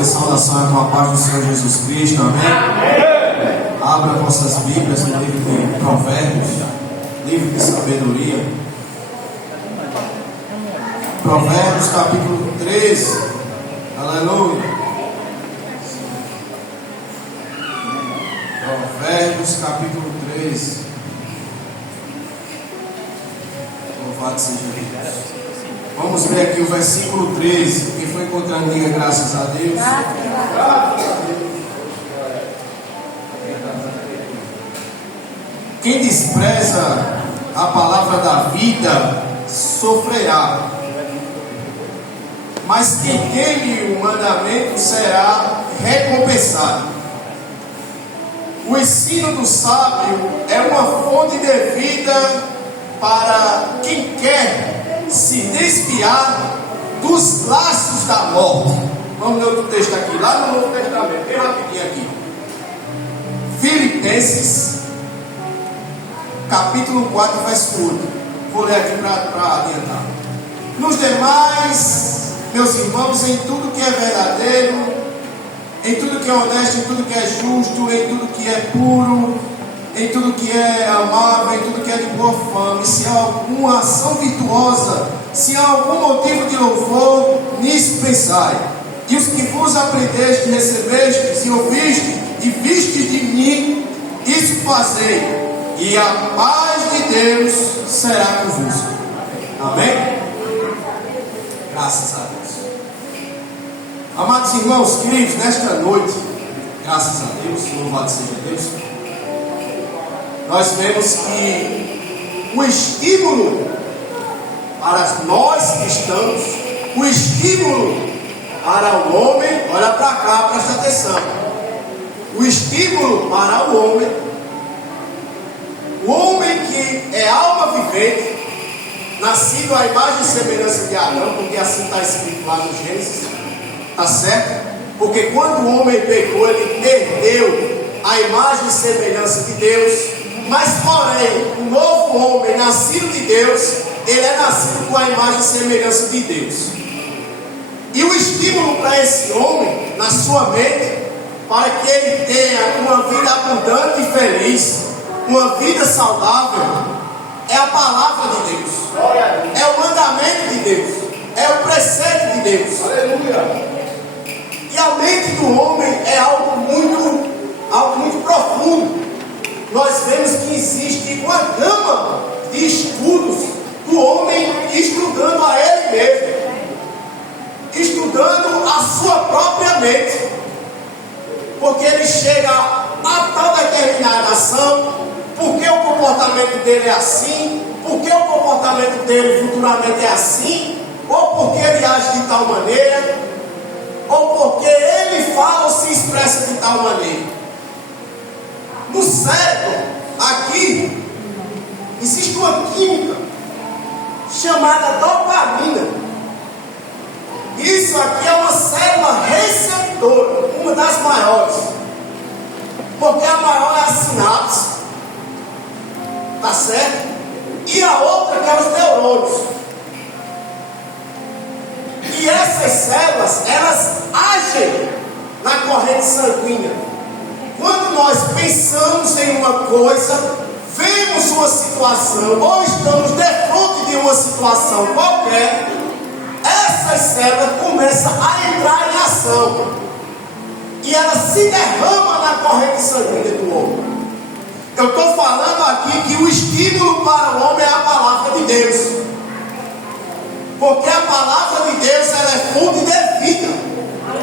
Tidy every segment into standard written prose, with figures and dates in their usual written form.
que a saudação é com a paz do Senhor Jesus Cristo, amém? Abra vossas Bíblias no livro de Provérbios, livro de sabedoria. Provérbios capítulo 13, aleluia. Provérbios capítulo 13. Louvado seja Deus. Vamos ver aqui o versículo 13. Quem foi encontrando, diga graças a Deus. Quem despreza a palavra da vida sofrerá, mas quem teme o mandamento será recompensado. O ensino do sábio é uma fonte de vida para quem quer se desviar dos laços da morte. Vamos ler outro texto aqui, lá no Novo Testamento, bem rapidinho aqui. Filipenses, capítulo 4, verso 8. Vou ler aqui para adiantar. Nos demais, meus irmãos, em tudo que é verdadeiro, em tudo que é honesto, em tudo que é justo, em tudo que é puro, em tudo que é amável, em tudo que é de boa fama, e se há alguma ação virtuosa, se há algum motivo de louvor, nisso pensai. E os que vos aprendeste, recebestes e ouvistes e vistes de mim, isso fazei, e a paz de Deus será convosco. Amém? Graças a Deus. Amados irmãos, queridos, nesta noite, graças a Deus, louvado seja Deus, nós vemos que o estímulo para nós cristãos, o estímulo para o homem, olha para cá, presta atenção, o estímulo para o homem que é alma vivente, nascido à imagem e semelhança de Adão, porque assim está escrito lá no Gênesis, está certo? Porque quando o homem pecou, ele perdeu a imagem e semelhança de Deus. Mas porém, o novo homem nascido de Deus, ele é nascido com a imagem e semelhança de Deus. E o estímulo para esse homem, na sua mente, para que ele tenha uma vida abundante e feliz, uma vida saudável, é a palavra de Deus, é o mandamento de Deus, é o preceito de Deus. Aleluia. E a mente do homem é algo muito profundo. Nós vemos que existe uma gama de estudos do homem estudando a ele mesmo, estudando a sua própria mente, porque ele chega a tal determinada ação, porque o comportamento dele é assim, porque o comportamento dele futuramente é assim, ou porque ele age de tal maneira, ou porque ele fala ou se expressa de tal maneira. No cérebro, aqui, existe uma química chamada dopamina. Isso aqui é uma célula receptora, uma das maiores, porque a maior é a sinapse, tá certo? E a outra que é os neurônios. E essas células, elas agem na corrente sanguínea. Quando nós pensamos em uma coisa, vemos uma situação, ou estamos defronte de uma situação qualquer, essas células começam a entrar em ação. E ela se derrama na corrente sanguínea do homem. Eu estou falando aqui que o estímulo para o homem é a palavra de Deus. Porque a palavra de Deus, ela é fonte de vida.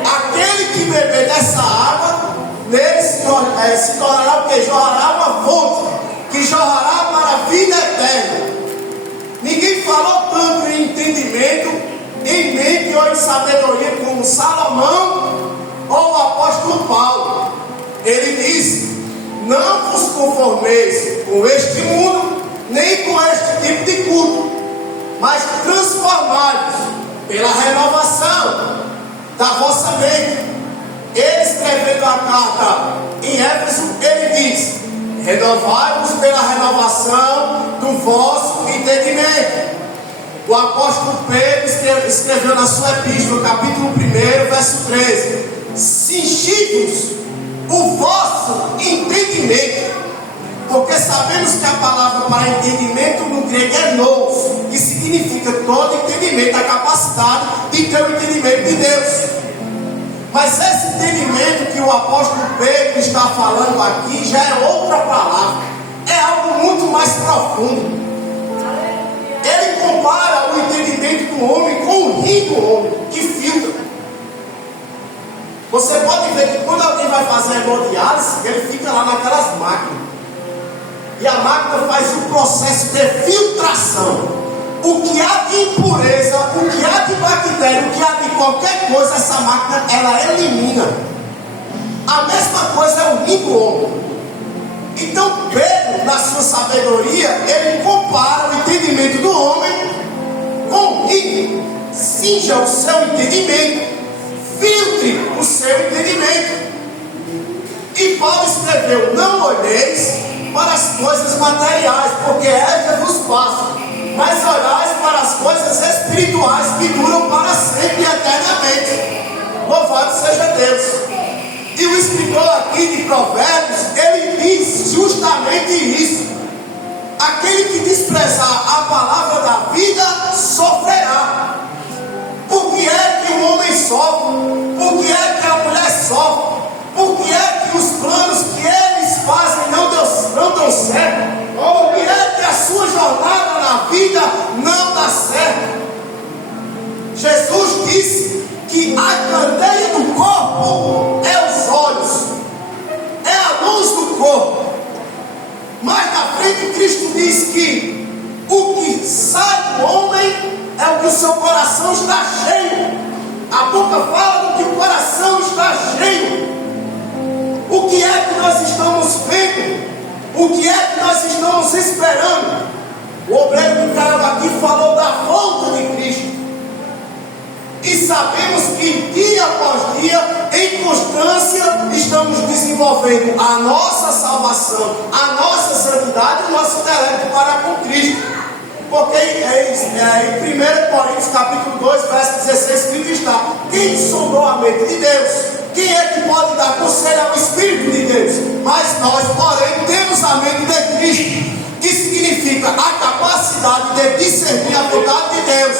Aquele que beber dessa água, nele se tornará o que? Jorrará uma fonte, que jorrará para a vida eterna. Ninguém falou tanto em entendimento, em mente ou em sabedoria como Salomão ou o apóstolo Paulo. Ele disse: não vos conformeis com este mundo, nem com este tipo de culto, mas transformai-vos pela renovação da vossa mente. Ele, escrevendo a carta em Éfeso, ele diz: renovai-vos pela renovação do vosso entendimento. O apóstolo Pedro escreveu na sua epístola, capítulo 1, verso 13: Cingi-vos o vosso entendimento, porque sabemos que a palavra para entendimento no grego é nous, que significa todo entendimento, a capacidade de ter o entendimento de Deus. Mas esse entendimento que o apóstolo Pedro está falando aqui já é outra palavra, é algo muito mais profundo. Ele compara o entendimento do homem com o rim do homem, que filtra. Você pode ver que quando alguém vai fazer a hemodiálise, ele fica lá naquelas máquinas. E a máquina faz o processo de filtração. O que há de impureza, o que há de bactéria, o que há de qualquer coisa, essa máquina ela elimina. A mesma coisa é o rim do homem. Então Pedro, na sua sabedoria, ele compara o entendimento do homem com o rim. Cinja o seu entendimento, filtre o seu entendimento. E Paulo escreveu: não olheis para as coisas materiais, porque esta vos passa, mas olhais para as coisas espirituais que duram para sempre e eternamente. Louvado seja Deus. E o escritor aqui de Provérbios, ele diz justamente isso: aquele que desprezar a palavra da vida sofrerá. Por que é que o homem sofre? Por que é que a mulher sofre? Por que é que os planos que eles fazem não dão certo? Por que é que a sua jornada na vida não dá certo? Jesus disse que a candeia do corpo é os olhos, é a luz do corpo. Mais na frente Cristo diz que o que sai do homem é o que o seu coração está cheio. A boca fala do que o coração está cheio. O que é que nós estamos vendo? O que é que nós estamos esperando? O obreiro que caiu aqui falou da volta de Cristo. E sabemos que dia após dia, em constância, estamos desenvolvendo a nossa salvação, a nossa santidade, o nosso intelecto para com Cristo. Porque em 1 Coríntios capítulo 2, verso 16, escrito está: quem sondou a mente de Deus? Quem é que pode dar conselho ao Espírito de Deus? Mas nós, porém, temos a mente de Cristo, que significa a capacidade de discernir a vontade de Deus.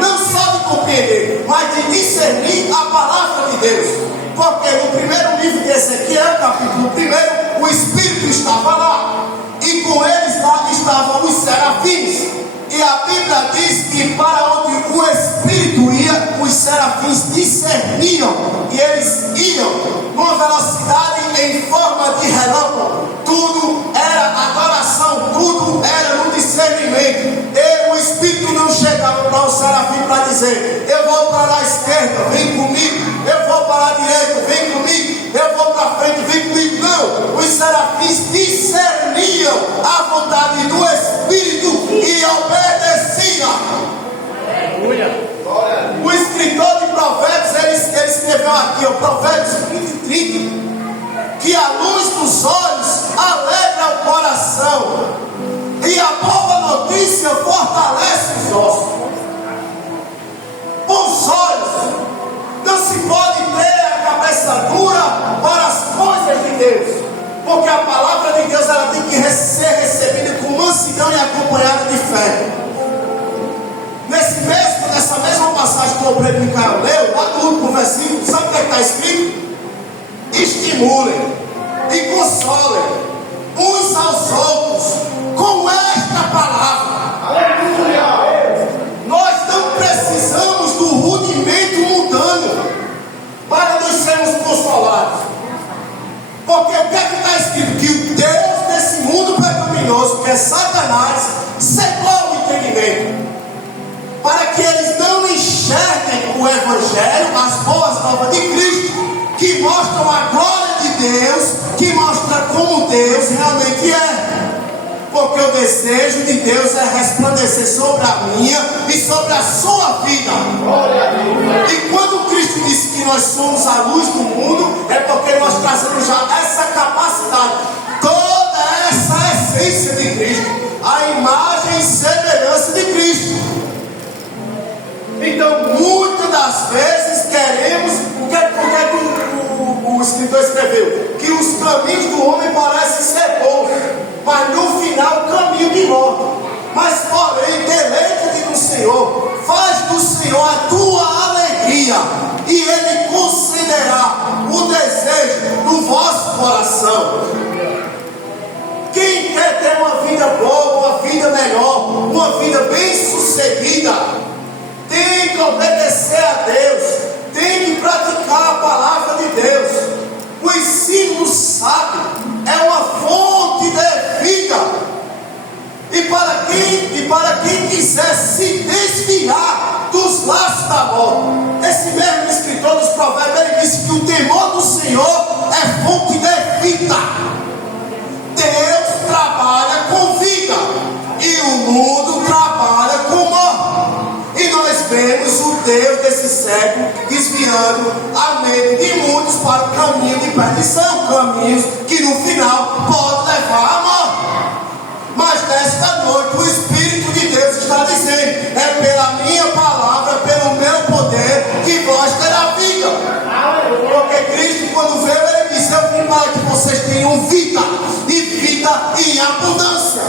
Não só de compreender, mas de discernir a palavra de Deus. Porque no primeiro livro de Ezequiel, capítulo 1, o Espírito estava lá. E com eles lá estavam os serafins. E a Bíblia diz que para onde o Espírito ia, os serafins discerniam. E eles iam numa velocidade em forma de relâmpago. Tudo era adoração, tudo era no discernimento. E o Espírito não chegava para o serafim para dizer: eu vou para a esquerda, vem comigo. Eu vou para a direita, vem comigo. Eu vou para frente, vem comigo. Não, os serafins discerniam a vontade do Espírito e obedeciam. O escritor de Provérbios, ele escreveu aqui, Provérbios 20:30, que a luz dos olhos alegra o coração e a boa notícia fortalece os ossos. Os olhos, não se pode ter a cabeça dura para as coisas de Deus, porque a palavra de Deus ela tem que ser recebida com mansidão e acompanhada de fé. Nessa mesma passagem que o obreiro Micael leu, lá no último versículo, sabe o que está escrito? Estimulem e consolem uns aos outros com esta palavra. Aleluia! Nós não precisamos do rudimento mundano para nos sermos consolados. Porque o que é que está escrito? Que o Deus desse mundo pecaminoso, que é Satanás, cegou o entendimento, para que eles não enxerguem o Evangelho, as boas novas de Cristo, que mostram a glória de Deus, que mostra como Deus realmente é. Porque o desejo de Deus é resplandecer sobre a minha e sobre a sua vida. E quando Cristo disse que nós somos a luz do mundo, é porque nós trazemos já essa capacidade, toda essa essência de Cristo, a imagem e semelhança de Cristo. Então, muitas das vezes queremos, porque escritor escreveu que os caminhos do homem parecem ser bons, mas no final caminho de morte. Mas porém, deleita-te no Senhor, faz do Senhor a tua alegria, e Ele concederá o desejo do vosso coração. Quem quer ter uma vida boa, uma vida melhor, uma vida bem sucedida, tem que obedecer a Deus, tem que praticar a palavra de Deus. O ensino sábio é uma fonte de vida. E para quem quiser se desviar dos laços da morte, esse mesmo escritor dos provérbios, ele disse que o temor do Senhor é fonte de vida. Deus trabalha com vida e o mundo trabalha com morte. E nós vemos o Deus desse século desviando a mente de muitos para o caminho de perdição, caminhos que no final podem levar à morte. Mas nesta noite o Espírito de Deus está dizendo: é pela minha palavra, pelo meu poder, que vós terá vida. Porque Cristo, quando veio, ele disse: eu vim para que vocês tenham vida, e vida em abundância.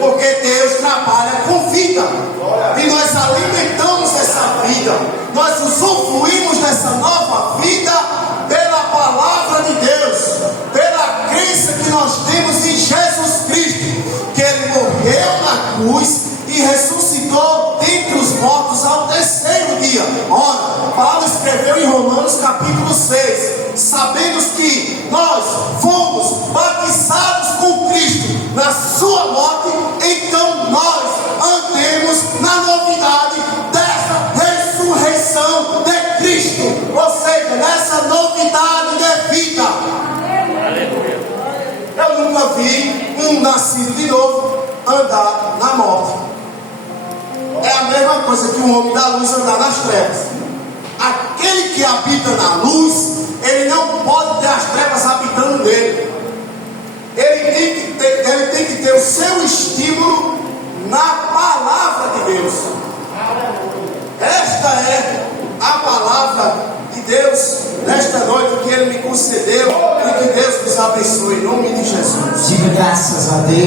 Porque Deus trabalha com vida, e nós alimentamos essa vida, nós usufruímos dessa nova vida pela palavra de Deus, pela crença que nós temos em Jesus Cristo, que Ele morreu na cruz e ressuscitou dentre os mortos ao terceiro dia. Ora, Paulo escreveu em Romanos capítulo 6, sabemos que nós fomos batizados com Cristo na sua morte, então nós andemos na novidade dessa ressurreição de Cristo, ou seja, nessa novidade de vida. Eu nunca vi um nascido de novo andar na morte. É a mesma coisa que um homem da luz andar nas trevas. Aquele que habita na luz, ele não pode ter as trevas habitando nele. Ele tem que ter o seu estímulo na palavra de Deus. Esta é a palavra de Deus nesta noite que Ele me concedeu, e que Deus nos abençoe em nome de Jesus. Diga graças a Deus.